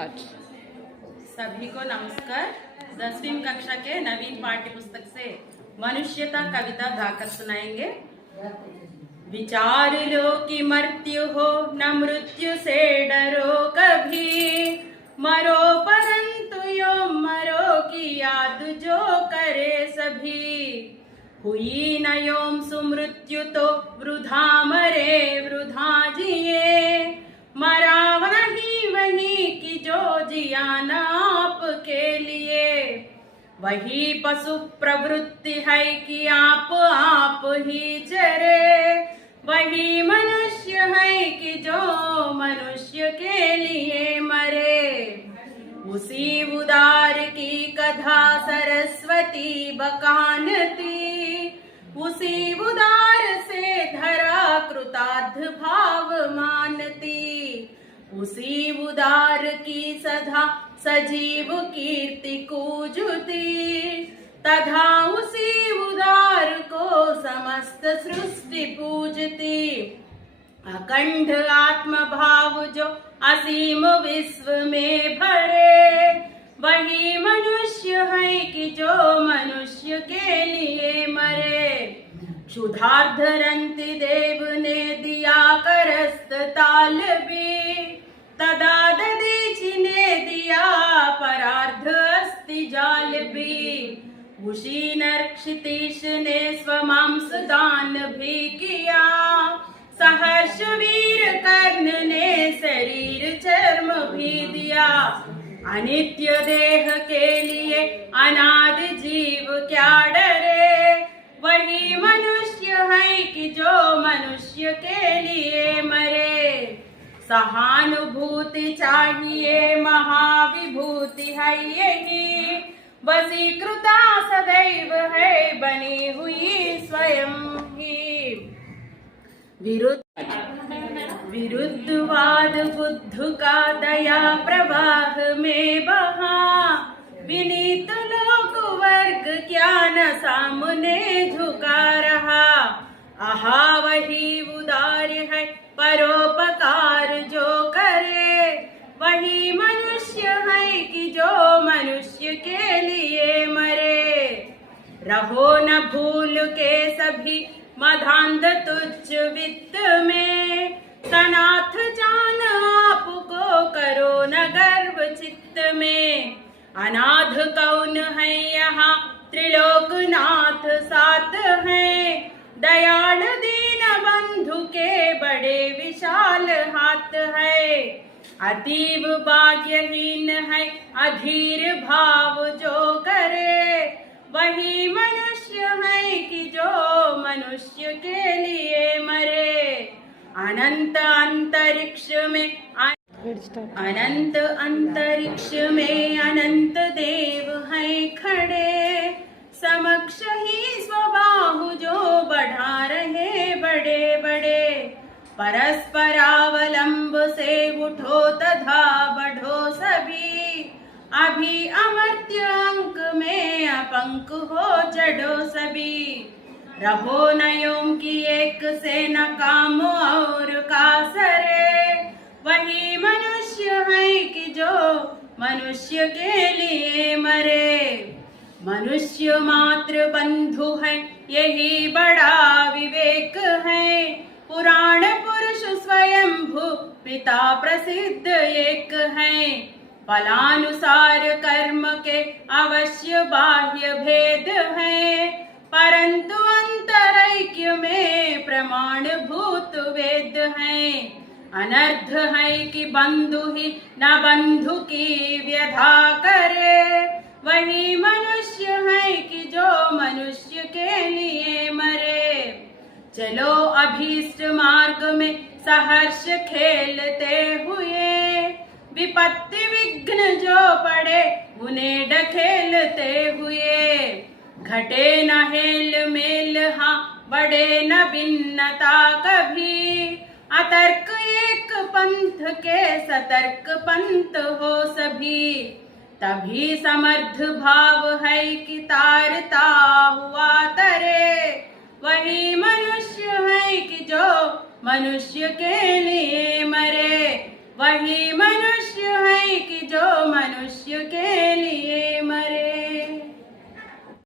सभी को नमस्कार। 10वीं कक्षा के नवीन पाठ्य पुस्तक से मनुष्यता कविता गाकर सुनाएंगे। विचार लो कि मृत्यु हो, न मृत्यु से डरो कभी, मरो परंतु यो मरो की याद जो करे सभी। हुई न योम सुमृत्यु तो वृथा मरे वृथा जिए, मरा नहीं वही की जो जिया न आपके लिए। वही पशु प्रवृत्ति है कि आप ही चरे, वही मनुष्य है कि जो मनुष्य के लिए मरे। उसी उदार की कथा सरस्वती बकानती, उसी उदार से धरा कृतार्थ भाव मानती। उसी उदार की सदा सजीव कीर्ति कूजती, तथा उसी उदार को समस्त सृष्टि पूजती। अखंड आत्म भाव जो असीम विश्व में भरे, वही मनुष्य है कि जो मनुष्य के लिए मरे। क्षुधार्धरंति देव ने दिया करस्त तालबी, तदा ददीचि ने दिया परार्ध अस्ति जालबी। उसी नरक्षितीश ने स्वमांस दान भी किया, सहर्ष वीर कर्ण ने शरीर चर्म भी दिया। अनित्य देह के लिए अनादि जीव क्या डरे, वही मनुष्य है कि जो मनुष्य के लिए मरे। सहानुभूति चाहिए महाविभूति है यही, वशीकृता सदैव है बनी हुई स्वयं ही। विरुद्धवाद बुद्ध का दया प्रवाह में बहा, विनीत लोक वर्ग क्या न सामने झुका रहा। आहा वही उदार है परोपकार जो करे, वही मनुष्य है कि जो मनुष्य के लिए मरे। रहो न भूल के सभी मधांध तुच्छ वित्त में, सनाथ जान आपको करो न गर्व चित्त में। अनाथ कौन है यहाँ त्रिलोकनाथ साथ है, दयाल दीन बंधु के बड़े विशाल हाथ है। अतीव भाग्यहीन है अधीर भाव जो करे, वही मनुष्य है कि जो मनुष्य के लिए मरे। अनंत अंतरिक्ष में अनंत देव है खड़े, समक्ष ही स्वबाहु जो बढ़ा रहे बड़े बड़े। परस्परावलंब से उठो तथा बढ़ो सभी, अभी अमर्त्य अंक में अपंक हो चढ़ो सभी। रहो न यों की एक से न काम और का सरे, वही मनुष्य है कि जो मनुष्य के लिए मरे। मनुष्य मात्र बंधु है यही बड़ा विवेक है, पुराण पुरुष स्वयंभू पिता प्रसिद्ध एक है। फलानुसार कर्म के अवश्य बाह्य भेद है, परंतु अंतरैक्य में प्रमाण भूत वेद है। अनर्थ है कि बंधु ही न बंधु की व्यथा करे, वही मनुष्य है कि जो मनुष्य के लिए मरे। चलो अभीष्ट मार्ग में सहर्ष खेलते हुए, विपत्ति विघ्न जो पड़े उन्हें ढकेलते हुए। घटे न हेल मेल हाँ बढ़े न भिन्नता कभी, अतर्क एक पंथ के सतर्क पंथ हो सभी। तभी समर्थ भाव है कि तारता हुआ तरे, वही मनुष्य है कि जो मनुष्य के लिए मरे। वही मनुष्य है